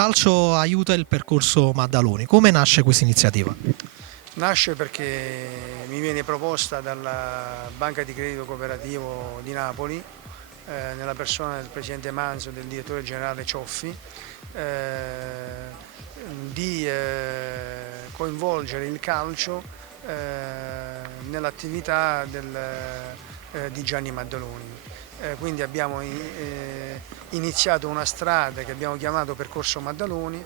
calcio aiuta il percorso Maddaloni. Come nasce questa iniziativa? Nasce perché mi viene proposta dalla Banca di Credito Cooperativo di Napoli, nella persona del presidente Manzo e del direttore generale Cioffi, di coinvolgere il calcio nell'attività di Gianni Maddaloni. Quindi abbiamo iniziato una strada che abbiamo chiamato Percorso Maddaloni,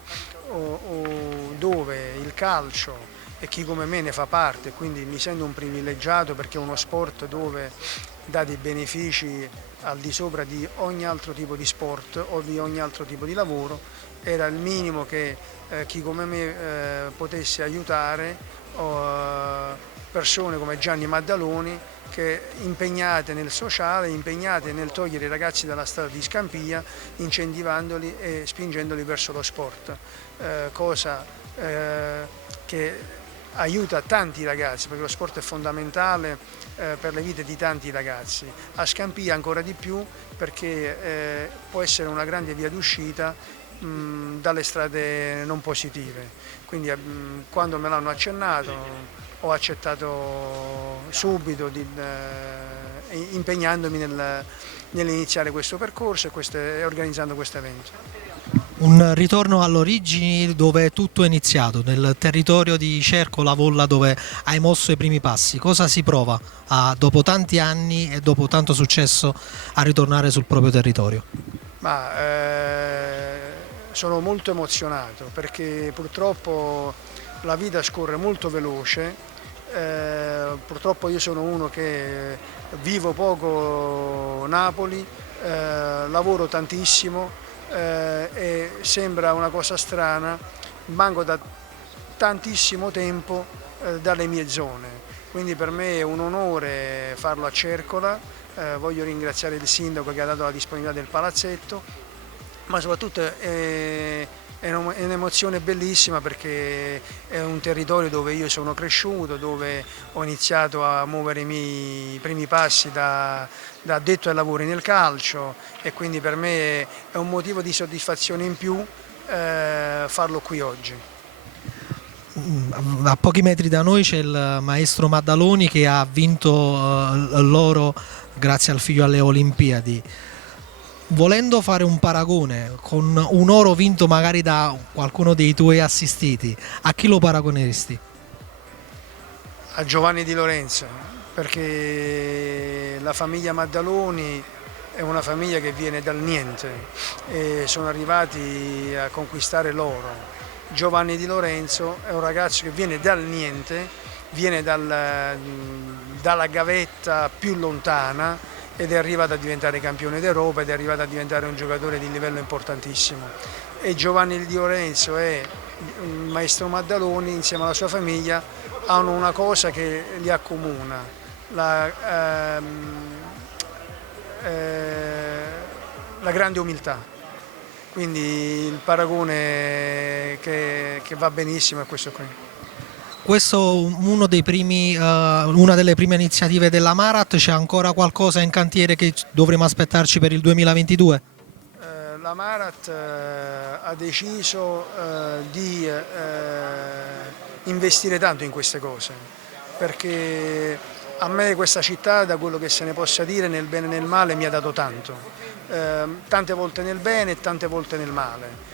dove il calcio, e chi come me ne fa parte, quindi mi sento un privilegiato perché è uno sport dove dà dei benefici al di sopra di ogni altro tipo di sport o di ogni altro tipo di lavoro. Era il minimo che chi come me potesse aiutare persone come Gianni Maddaloni, che impegnate nel sociale, impegnate nel togliere i ragazzi dalla strada di Scampia, incentivandoli e spingendoli verso lo sport, cosa che aiuta tanti ragazzi, perché lo sport è fondamentale per le vite di tanti ragazzi. A Scampia ancora di più, perché può essere una grande via d'uscita dalle strade non positive. Quindi quando me l'hanno accennato ho accettato subito, impegnandomi nell'iniziare questo percorso e organizzando questo evento. Un ritorno all'origini dove tutto è iniziato, nel territorio di Cerco La Volla, dove hai mosso i primi passi. Cosa si prova dopo tanti anni e dopo tanto successo a ritornare sul proprio territorio? Sono molto emozionato perché purtroppo la vita scorre molto veloce. Purtroppo io sono uno che vivo poco Napoli, lavoro tantissimo e sembra una cosa strana, manco da tantissimo tempo dalle mie zone, quindi per me è un onore farlo a Cercola. Voglio ringraziare il sindaco che ha dato la disponibilità del palazzetto, ma soprattutto è un'emozione bellissima perché è un territorio dove io sono cresciuto, dove ho iniziato a muovere i miei primi passi da addetto ai lavori nel calcio, e quindi per me è un motivo di soddisfazione in più farlo qui oggi. A pochi metri da noi c'è il maestro Maddaloni che ha vinto l'oro grazie al figlio alle Olimpiadi. Volendo fare un paragone con un oro vinto magari da qualcuno dei tuoi assistiti, a chi lo paragoneresti? A Giovanni Di Lorenzo, perché la famiglia Maddaloni è una famiglia che viene dal niente e sono arrivati a conquistare l'oro. Giovanni Di Lorenzo è un ragazzo che viene dal niente, viene dalla gavetta più lontana, ed è arrivato a diventare campione d'Europa ed è arrivato a diventare un giocatore di livello importantissimo. E Giovanni Di Lorenzo e il maestro Maddaloni, insieme alla sua famiglia, hanno una cosa che li accomuna: la grande umiltà. Quindi il paragone che va benissimo è questo qui. Questo una delle prime iniziative della Marat. C'è ancora qualcosa in cantiere che dovremo aspettarci per il 2022? La Marat ha deciso di investire tanto in queste cose, perché a me questa città, da quello che se ne possa dire, nel bene e nel male, mi ha dato tanto, tante volte nel bene e tante volte nel male.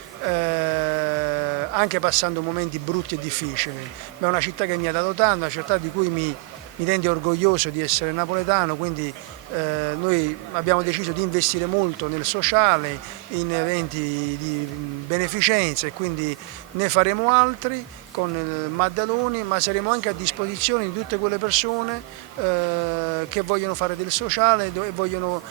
Anche passando momenti brutti e difficili, ma è una città che mi ha dato tanto, una città di cui mi rende orgoglioso di essere napoletano. Quindi noi abbiamo deciso di investire molto nel sociale, in eventi di beneficenza, e quindi ne faremo altri con Maddaloni, ma saremo anche a disposizione di tutte quelle persone che vogliono fare del sociale e vogliono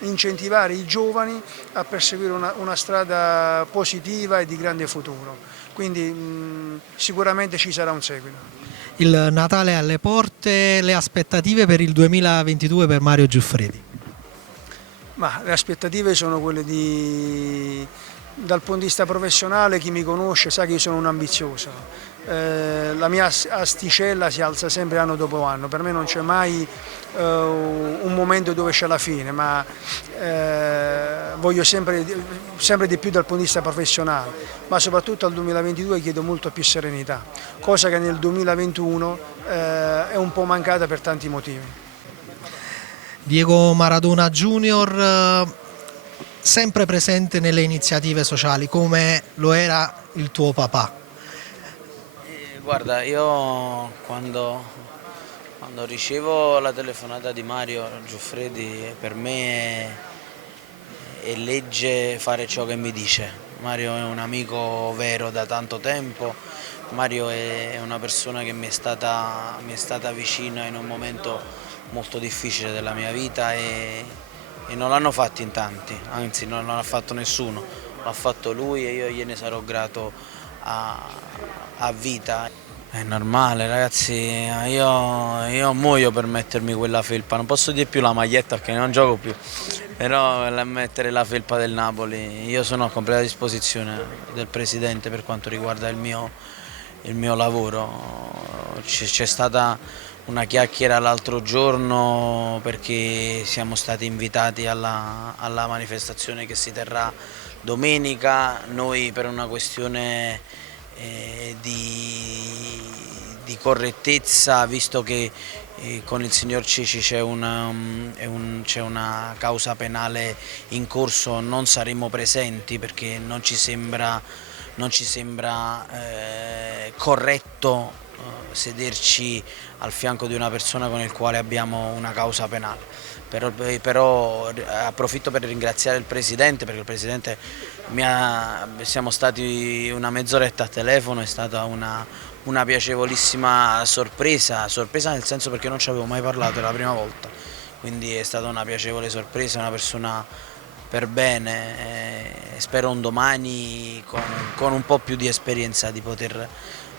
incentivare i giovani a perseguire una strada positiva e di grande futuro. Quindi sicuramente ci sarà un seguito. Il Natale è alle porte, le aspettative per il 2022 per Mario Giuffredi? Ma le aspettative sono quelle dal punto di vista professionale, chi mi conosce sa che io sono un ambizioso. La mia asticella si alza sempre anno dopo anno, per me non c'è mai un momento dove c'è la fine, ma voglio sempre di più dal punto di vista professionale, ma soprattutto al 2022 chiedo molto più serenità, cosa che nel 2021 è un po' mancata per tanti motivi. Diego Maradona Junior, sempre presente nelle iniziative sociali, come lo era il tuo papà. Guarda, io quando ricevo la telefonata di Mario Giuffredi, per me è legge fare ciò che mi dice. Mario è un amico vero da tanto tempo, Mario è una persona che mi è stata vicina in un momento molto difficile della mia vita e non l'hanno fatto in tanti, anzi non l'ha fatto nessuno, l'ha fatto lui e io gliene sarò grato a vita. È normale ragazzi, io muoio per mettermi quella felpa, non posso dire più la maglietta perché non gioco più, però mettere la felpa del Napoli, io sono a completa disposizione del Presidente per quanto riguarda il mio lavoro. C'è stata una chiacchiera l'altro giorno perché siamo stati invitati alla manifestazione che si terrà domenica, noi per una questione di correttezza, visto che con il signor Ceci c'è una causa penale in corso, non saremo presenti perché non ci sembra corretto sederci al fianco di una persona con il quale abbiamo una causa penale. Però approfitto per ringraziare il Presidente perché il Presidente siamo stati una mezz'oretta a telefono, è stata una piacevolissima sorpresa nel senso perché non ci avevo mai parlato, è la prima volta, quindi è stata una piacevole sorpresa, una persona per bene, spero un domani con un po' più di esperienza di poter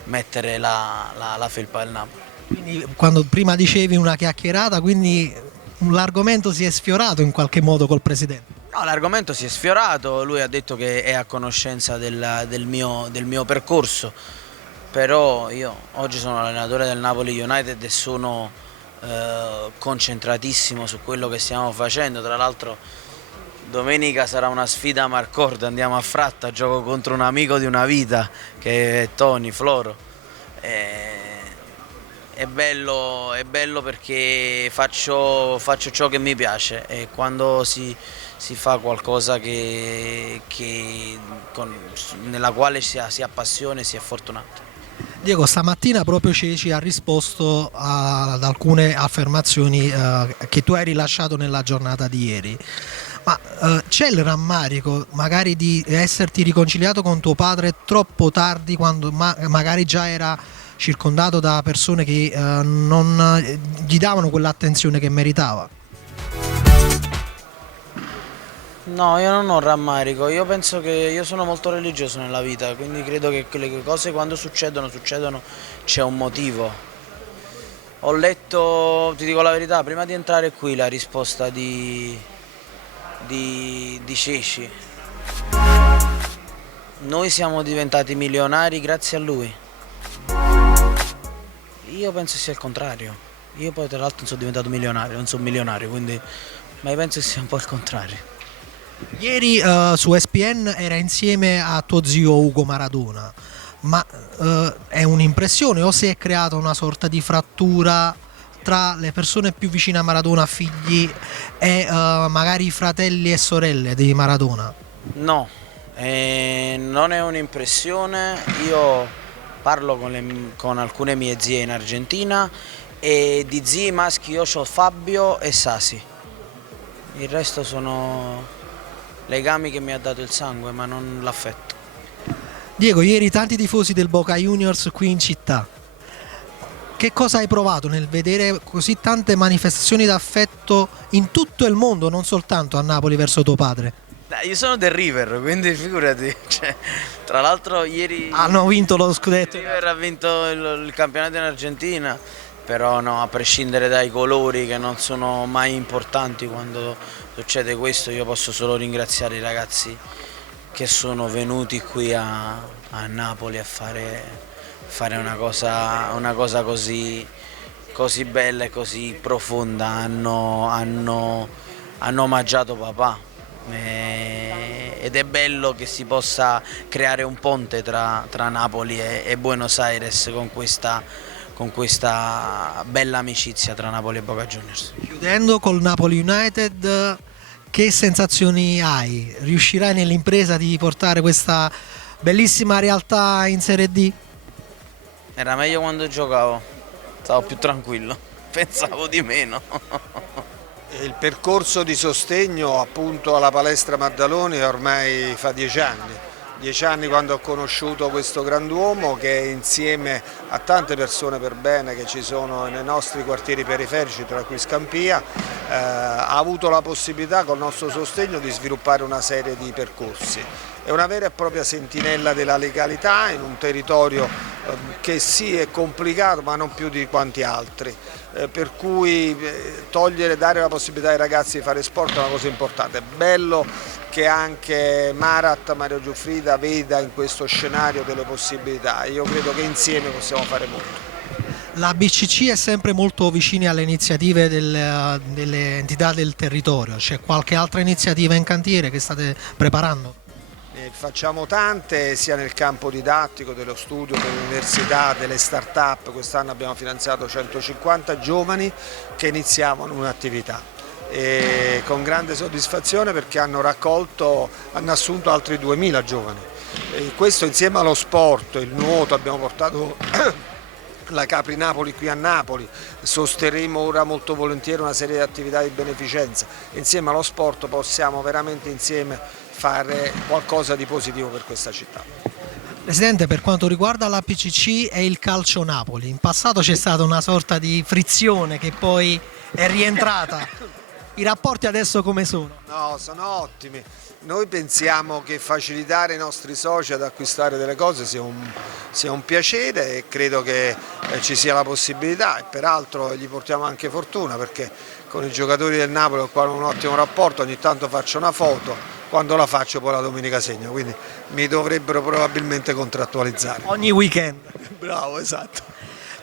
mettere la felpa del Napoli. Quindi, quando prima dicevi una chiacchierata, quindi l'argomento si è sfiorato in qualche modo col Presidente? No, l'argomento si è sfiorato, lui ha detto che è a conoscenza del mio percorso, però io oggi sono allenatore del Napoli United e sono concentratissimo su quello che stiamo facendo. Tra l'altro domenica sarà una sfida a Marcord, andiamo a Fratta, gioco contro un amico di una vita che è Tony Floro. È bello perché faccio ciò che mi piace e quando si fa qualcosa nella quale si ha passione si è fortunati. Diego, stamattina proprio Ceci ha risposto ad alcune affermazioni che tu hai rilasciato nella giornata di ieri. Ma c'è il rammarico magari di esserti riconciliato con tuo padre troppo tardi, quando magari già era circondato da persone che non gli davano quell'attenzione che meritava? No, io non ho rammarico, io penso che io sono molto religioso nella vita, quindi credo che le cose quando succedono, c'è un motivo. Ho letto, ti dico la verità, prima di entrare qui la risposta di Ceci. Noi siamo diventati milionari grazie a lui. Io penso sia il contrario. Io poi tra l'altro non sono diventato milionario, non sono milionario, quindi ma io penso che sia un po' il contrario. Ieri su ESPN era insieme a tuo zio Ugo Maradona, ma è un'impressione o si è creata una sorta di frattura tra le persone più vicine a Maradona, figli e magari fratelli e sorelle di Maradona? No, non è un'impressione, io parlo con alcune mie zie in Argentina e di zii maschi io ho Fabio e Sasi, il resto sono legami che mi ha dato il sangue ma non l'affetto. Diego, ieri tanti tifosi del Boca Juniors qui in città, che cosa hai provato nel vedere così tante manifestazioni d'affetto in tutto il mondo, non soltanto a Napoli, verso tuo padre? Io sono del River, quindi figurati, tra l'altro ieri hanno vinto lo scudetto. il River ha vinto il campionato in Argentina, però no, a prescindere dai colori che non sono mai importanti quando succede questo, io posso solo ringraziare i ragazzi che sono venuti qui a Napoli a fare una cosa così bella e così profonda, hanno omaggiato papà. ed è bello che si possa creare un ponte tra Napoli e Buenos Aires con questa bella amicizia tra Napoli e Boca Juniors. Chiudendo col Napoli United, che sensazioni hai? Riuscirai nell'impresa di portare questa bellissima realtà in Serie D? Era meglio quando giocavo, stavo più tranquillo, pensavo di meno. Il percorso di sostegno appunto alla palestra Maddaloni ormai fa 10 anni. 10 anni quando ho conosciuto questo grand'uomo che insieme a tante persone per bene che ci sono nei nostri quartieri periferici, tra cui Scampia, ha avuto la possibilità col nostro sostegno di sviluppare una serie di percorsi. È una vera e propria sentinella della legalità in un territorio che sì è complicato ma non più di quanti altri, per cui dare la possibilità ai ragazzi di fare sport è una cosa importante. È bello che anche Mario Giuffrida veda in questo scenario delle possibilità. Io credo che insieme possiamo fare molto. La BCC è sempre molto vicina alle iniziative delle entità del territorio, c'è qualche altra iniziativa in cantiere che state preparando? Facciamo tante sia nel campo didattico, dello studio, dell'università, delle start-up. Quest'anno abbiamo finanziato 150 giovani che iniziavano un'attività e con grande soddisfazione perché hanno assunto altri 2000 giovani. E questo insieme allo sport, il nuoto, abbiamo portato la Capri Napoli qui a Napoli, sosterremo ora molto volentieri una serie di attività di beneficenza. Insieme allo sport possiamo veramente insieme fare qualcosa di positivo per questa città. Presidente, per quanto riguarda la PCC e il Calcio Napoli, in passato c'è stata una sorta di frizione che poi è rientrata. I rapporti adesso come sono? No, sono ottimi. Noi pensiamo che facilitare i nostri soci ad acquistare delle cose sia un piacere e credo che ci sia la possibilità e peraltro gli portiamo anche fortuna perché con i giocatori del Napoli con cui ho un ottimo rapporto ogni tanto faccio una foto, quando la faccio poi la domenica segno, quindi mi dovrebbero probabilmente contrattualizzare. Ogni weekend. Bravo, esatto.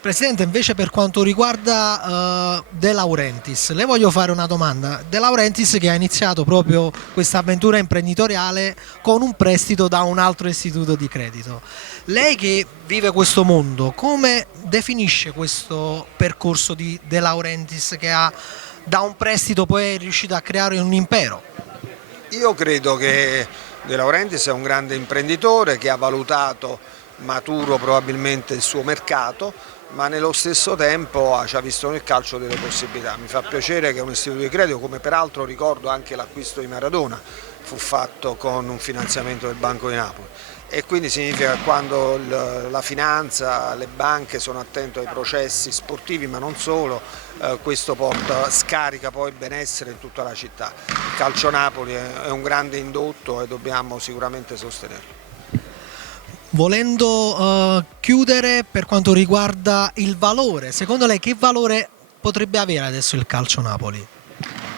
Presidente, invece per quanto riguarda De Laurentiis, le voglio fare una domanda. De Laurentiis che ha iniziato proprio questa avventura imprenditoriale con un prestito da un altro istituto di credito. Lei che vive questo mondo, come definisce questo percorso di De Laurentiis che da un prestito poi è riuscito a creare un impero? Io credo che De Laurentiis è un grande imprenditore che ha valutato maturo probabilmente il suo mercato, ma nello stesso tempo ci ha visto nel calcio delle possibilità. Mi fa piacere che un istituto di credito, come peraltro ricordo anche l'acquisto di Maradona, fu fatto con un finanziamento del Banco di Napoli e quindi significa che quando la finanza, le banche sono attente ai processi sportivi ma non solo, questo scarica poi benessere in tutta la città. Il Calcio Napoli è un grande indotto e dobbiamo sicuramente sostenerlo. Volendo chiudere per quanto riguarda il valore, secondo lei che valore potrebbe avere adesso il Calcio Napoli?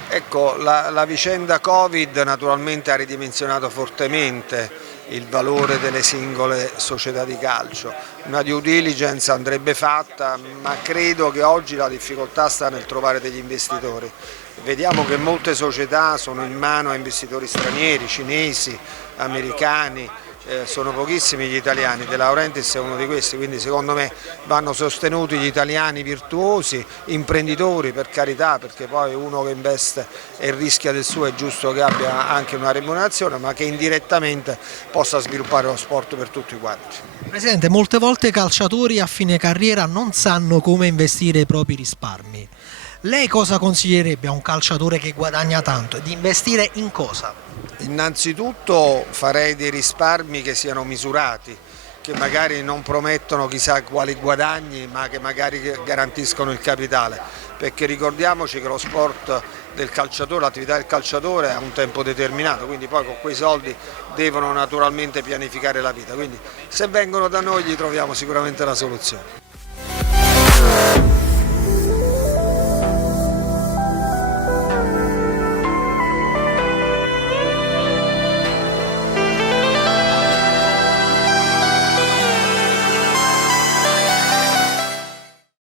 Ecco, la vicenda Covid naturalmente ha ridimensionato fortemente il valore delle singole società di calcio. Una due diligence andrebbe fatta, ma credo che oggi la difficoltà sta nel trovare degli investitori. Vediamo che molte società sono in mano a investitori stranieri, cinesi, americani, sono pochissimi gli italiani, De Laurentiis è uno di questi, quindi secondo me vanno sostenuti gli italiani virtuosi, imprenditori per carità, perché poi uno che investe e rischia del suo è giusto che abbia anche una remunerazione, ma che indirettamente possa sviluppare lo sport per tutti quanti. Presidente, molte volte i calciatori a fine carriera non sanno come investire i propri risparmi. Lei cosa consiglierebbe a un calciatore che guadagna tanto? Di investire in cosa? Innanzitutto farei dei risparmi che siano misurati, che magari non promettono chissà quali guadagni, ma che magari garantiscono il capitale, perché ricordiamoci che lo sport del calciatore, l'attività del calciatore ha un tempo determinato, quindi poi con quei soldi devono naturalmente pianificare la vita, quindi se vengono da noi gli troviamo sicuramente la soluzione.